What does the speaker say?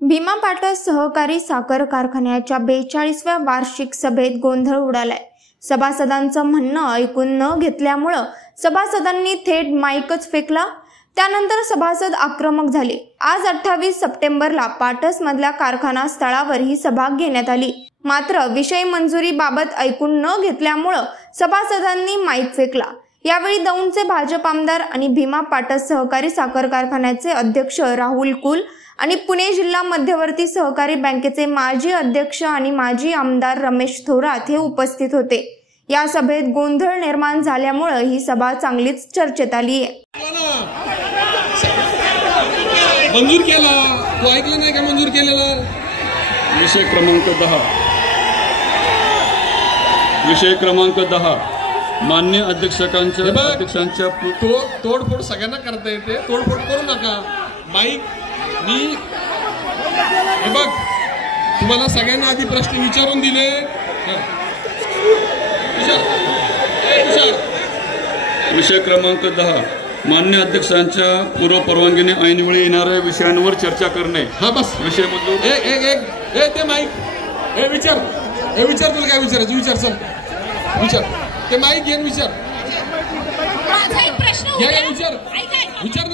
भीमा पाटस सहकारी साखर कारखान्याच्या 42व्या वार्षिक सभेत गोंधळ उडालाय। सभासदांचं म्हणणं ऐकून न घेतल्यामुळे सभासदांनी थेट माईकच फेकला। त्यानंतर सभासद आक्रमक झाले। आज 28 सप्टेंबरला पाटस मधल्या कारखाना स्थळावर ही सभा घेण्यात आली। मात्र विषय मंजुरीबाबत ऐकून न घेतल्यामुळे सभासदांनी माईक फेकला। यावेळी दौंडचे भाजप आमदार आणि भीमा पाटस सहकारी साखर कारखान्याचे अध्यक्ष राहुल कुल आणि पुणे जिल्हा मध्यवर्ती सहकारी बँकेचे माजी अध्यक्ष आणि माजी आमदार रमेश थोरात हे उपस्थित होते। या सभेत गोंधळ निर्माण झाल्यामुळे ही सभा चांगलीच चर्चेत आली आहे। मंजूर केला, तू ऐकलं नाही का मंजूर केलेला? विषय क्रमांक 10 मान्य अध्यक्षांच्या तोडफोड सगळ्यांना करता येते, तोडफोड करू नका। माईक मी हे बघ, तुम्हाला सगळ्यांना आधी प्रश्न विचारून दिले। विषय क्रमांक 10 मान्य अध्यक्षांच्या पूर्व परवानगीने ऐनवेळी येणाऱ्या विषयांवर चर्चा करणे। हा बस विषय मंजूर। ते माईक विचार तुला काय विचारायचं विचार, चल विचार। ते माईक घेऊन विचार, माझा एक प्रश्न विचार